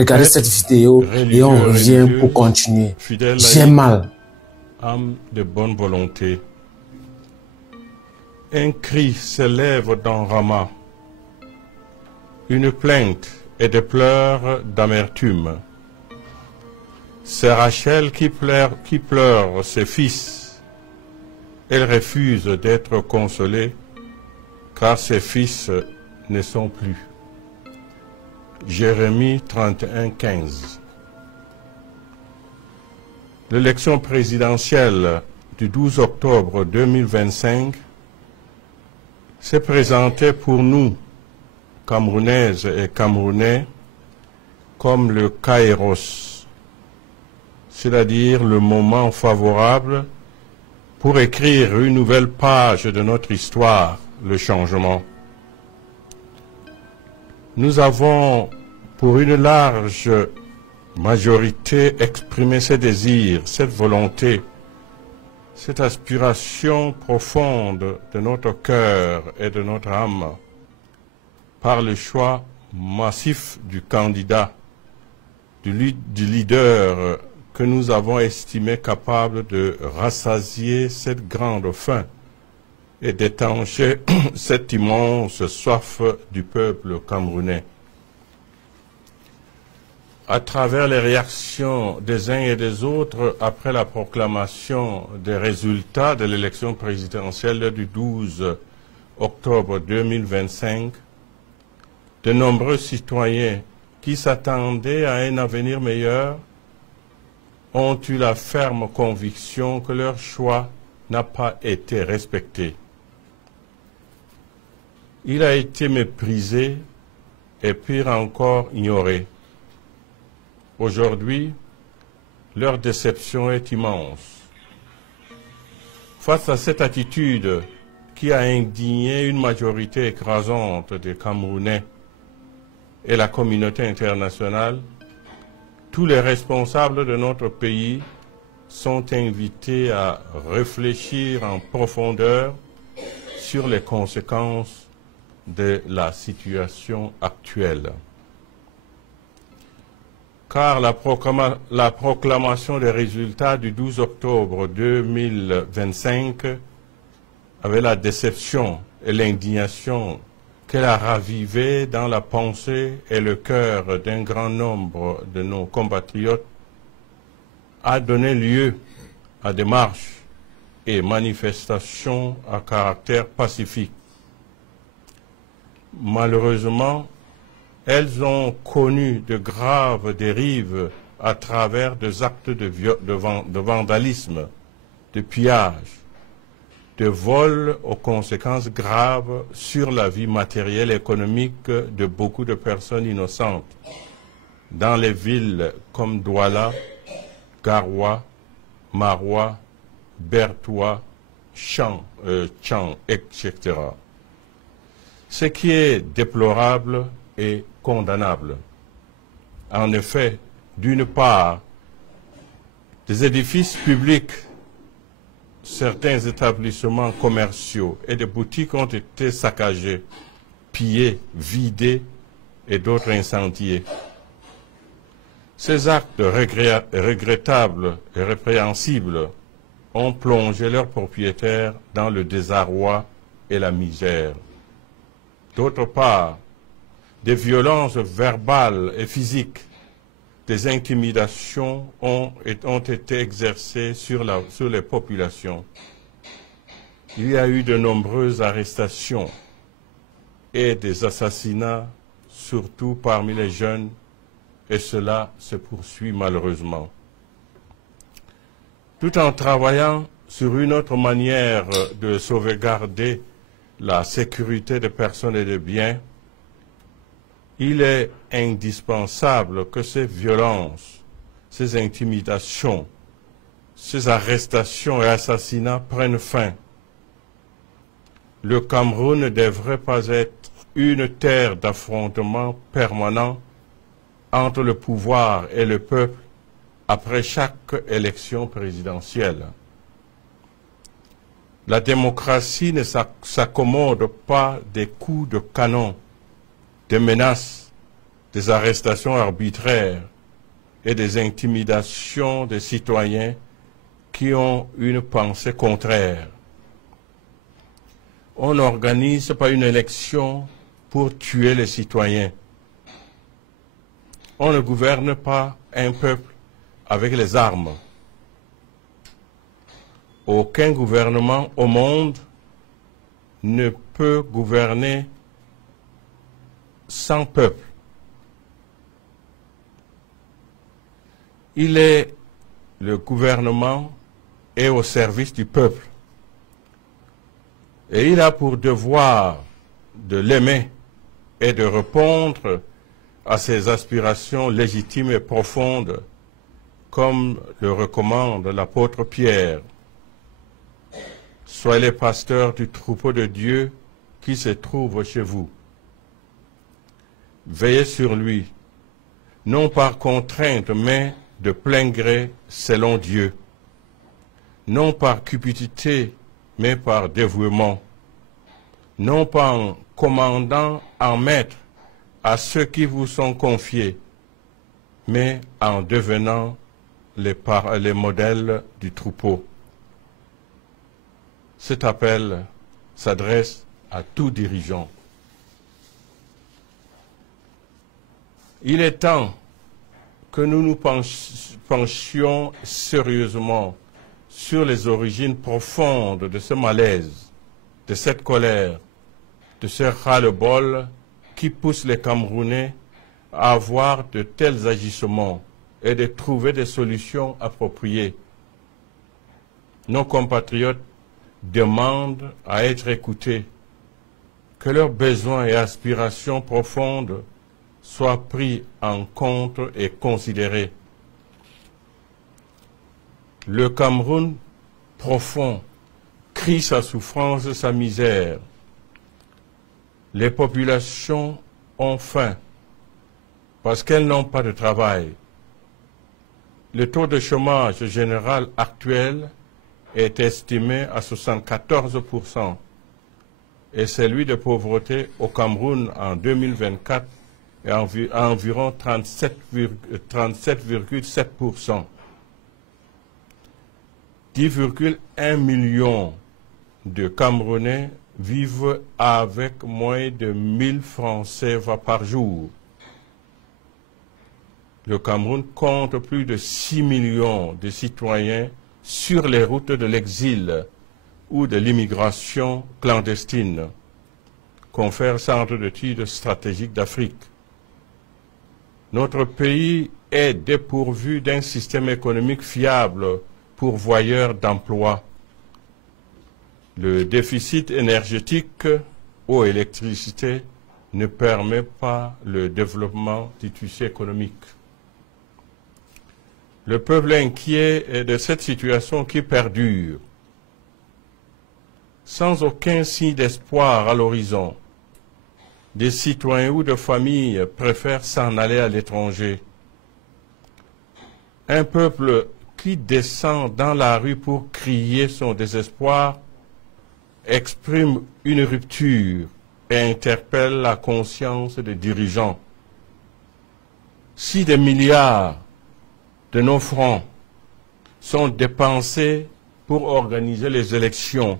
regarder cette vidéo et on revient pour continuer. J'ai mal. Âme de bonne volonté. Un cri s'élève dans Rama, une plainte et des pleurs d'amertume. C'est Rachel qui pleure ses fils. Elle refuse d'être consolée car ses fils ne sont plus. Jérémie 31, 15. L'élection présidentielle du 12 octobre 2025 s'est présentée pour nous, Camerounaises et Camerounais, comme le kairos, c'est-à-dire le moment favorable pour écrire une nouvelle page de notre histoire, le changement. Nous avons, pour une large majorité, exprimé ce désir, cette volonté, cette aspiration profonde de notre cœur et de notre âme par le choix massif du candidat, du leader que nous avons estimé capable de rassasier cette grande faim et d'étancher cette immense soif du peuple camerounais. À travers les réactions des uns et des autres après la proclamation des résultats de l'élection présidentielle du 12 octobre 2025, de nombreux citoyens qui s'attendaient à un avenir meilleur ont eu la ferme conviction que leur choix n'a pas été respecté. Il a été méprisé et pire encore ignoré. Aujourd'hui, leur déception est immense. Face à cette attitude qui a indigné une majorité écrasante des Camerounais et la communauté internationale, tous les responsables de notre pays sont invités à réfléchir en profondeur sur les conséquences de la situation actuelle. Car la proclamation des résultats du 12 octobre 2025 avait la déception et l'indignation qu'elle a ravivé dans la pensée et le cœur d'un grand nombre de nos compatriotes, a donné lieu à des marches et manifestations à caractère pacifique. Malheureusement, elles ont connu de graves dérives à travers des actes de vandalisme, de pillage, de vol aux conséquences graves sur la vie matérielle et économique de beaucoup de personnes innocentes dans les villes comme Douala, Garoua, Maroua, Bertoua, Chang, etc. Ce qui est déplorable et condamnable. En effet, d'une part, des édifices publics, certains établissements commerciaux et des boutiques ont été saccagés, pillés, vidés et d'autres incendiés. Ces actes regrettables et répréhensibles ont plongé leurs propriétaires dans le désarroi et la misère. D'autre part, des violences verbales et physiques, des intimidations ont été exercées sur les populations. Il y a eu de nombreuses arrestations et des assassinats, surtout parmi les jeunes, et cela se poursuit malheureusement. Tout en travaillant sur une autre manière de sauvegarder la sécurité des personnes et des biens, il est indispensable que ces violences, ces intimidations, ces arrestations et assassinats prennent fin. Le Cameroun ne devrait pas être une terre d'affrontement permanent entre le pouvoir et le peuple après chaque élection présidentielle. La démocratie ne s'accommode pas des coups de canon, des menaces des arrestations arbitraires et des intimidations des citoyens qui ont une pensée contraire. On n'organise pas une élection pour tuer les citoyens. On ne gouverne pas un peuple avec les armes. Aucun gouvernement au monde ne peut gouverner sans peuple. Le gouvernement est au service du peuple. Et il a pour devoir de l'aimer et de répondre à ses aspirations légitimes et profondes, comme le recommande l'apôtre Pierre. Soyez les pasteurs du troupeau de Dieu qui se trouve chez vous. Veillez sur lui, non par contrainte, mais de plein gré selon Dieu, non par cupidité, mais par dévouement, non pas en commandant en maître à ceux qui vous sont confiés, mais en devenant les modèles du troupeau. Cet appel s'adresse à tout dirigeant. Il est temps que nous nous penchions sérieusement sur les origines profondes de ce malaise, de cette colère, de ce ras-le-bol qui pousse les Camerounais à avoir de tels agissements et de trouver des solutions appropriées. Nos compatriotes demandent à être écoutés, que leurs besoins et aspirations profondes soient pris en compte et considérés. Le Cameroun profond crie sa souffrance, sa misère. Les populations ont faim parce qu'elles n'ont pas de travail. Le taux de chômage général actuel est estimé à 74% et celui de pauvreté au Cameroun en 2024 est à environ 37,7%. 10,1 millions de Camerounais vivent avec moins de 1000 francs CFA par jour. Le Cameroun compte plus de 6 millions de citoyens sur les routes de l'exil ou de l'immigration clandestine, confère Centre d'études stratégiques d'Afrique. Notre pays est dépourvu d'un système économique fiable pourvoyeur d'emplois. Le déficit énergétique, eau et électricité, ne permet pas le développement du tissu économique. Le peuple inquiet est de cette situation qui perdure, sans aucun signe d'espoir à l'horizon. Des citoyens ou de familles préfèrent s'en aller à l'étranger. Un peuple qui descend dans la rue pour crier son désespoir exprime une rupture et interpelle la conscience des dirigeants. Si des milliards de nos francs sont dépensés pour organiser les élections,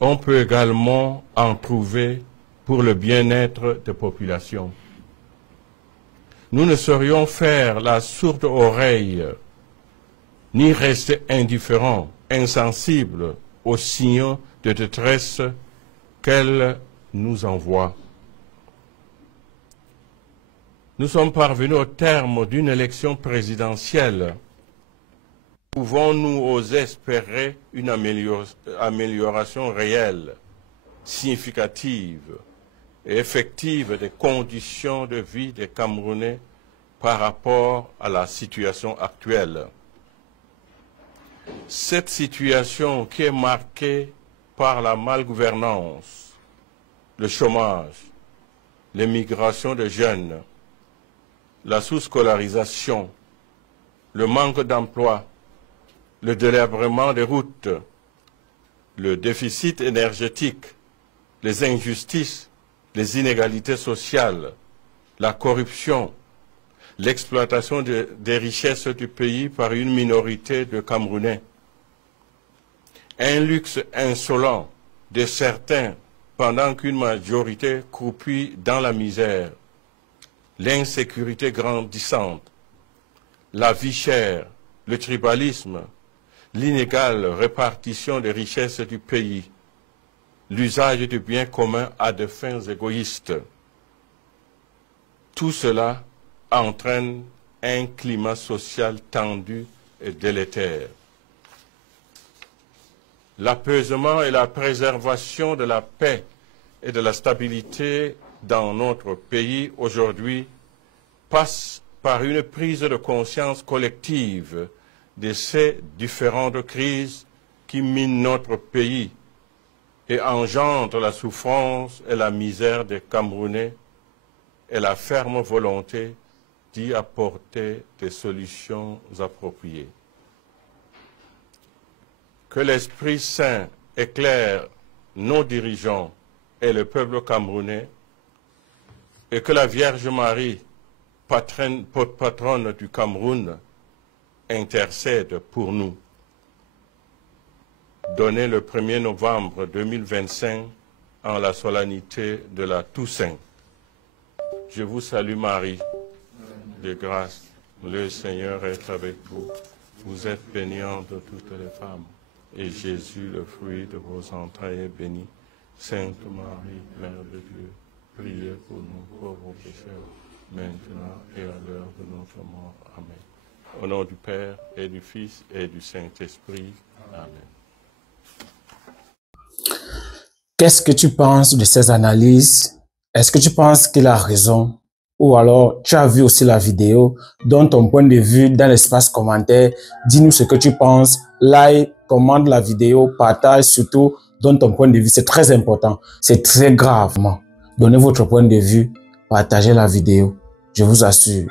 on peut également en trouver pour le bien-être des populations. Nous ne saurions faire la sourde oreille, ni rester indifférents, insensibles aux signaux de détresse qu'elle nous envoie. Nous sommes parvenus au terme d'une élection présidentielle. Pouvons-nous oser espérer une amélioration réelle, significative et effective des conditions de vie des Camerounais par rapport à la situation actuelle? Cette situation qui est marquée par la malgouvernance, le chômage, l'émigration de jeunes, la sous-scolarisation, le manque d'emploi, le délabrement des routes, le déficit énergétique, les injustices, les inégalités sociales, la corruption, l'exploitation des richesses du pays par une minorité de Camerounais, un luxe insolent de certains pendant qu'une majorité croupit dans la misère, l'insécurité grandissante, la vie chère, le tribalisme, l'inégale répartition des richesses du pays, l'usage du bien commun à des fins égoïstes. Tout cela entraîne un climat social tendu et délétère. L'apaisement et la préservation de la paix et de la stabilité dans notre pays aujourd'hui passent par une prise de conscience collective de ces différentes crises qui minent notre pays et engendrent la souffrance et la misère des Camerounais et la ferme volonté d'y apporter des solutions appropriées. Que l'Esprit Saint éclaire nos dirigeants et le peuple camerounais et que la Vierge Marie, patronne du Cameroun, intercède pour nous. Donné le 1er novembre 2025 en la solennité de la Toussaint. Je vous salue Marie, de grâce, le Seigneur est avec vous. Vous êtes bénie entre toutes les femmes, et Jésus, le fruit de vos entrailles, est béni. Sainte Marie, Mère de Dieu, priez pour nous pauvres pécheurs, maintenant et à l'heure de notre mort. Amen. Au nom du Père, et du Fils, et du Saint-Esprit. Amen. Qu'est-ce que tu penses de ces analyses? Est-ce que tu penses qu'il a raison? Ou alors, tu as vu aussi la vidéo? Donne ton point de vue dans l'espace commentaire. Dis-nous ce que tu penses. Like, commente la vidéo, partage, surtout, donne ton point de vue. C'est très important. C'est très grave. Donnez votre point de vue. Partagez la vidéo. Je vous assure.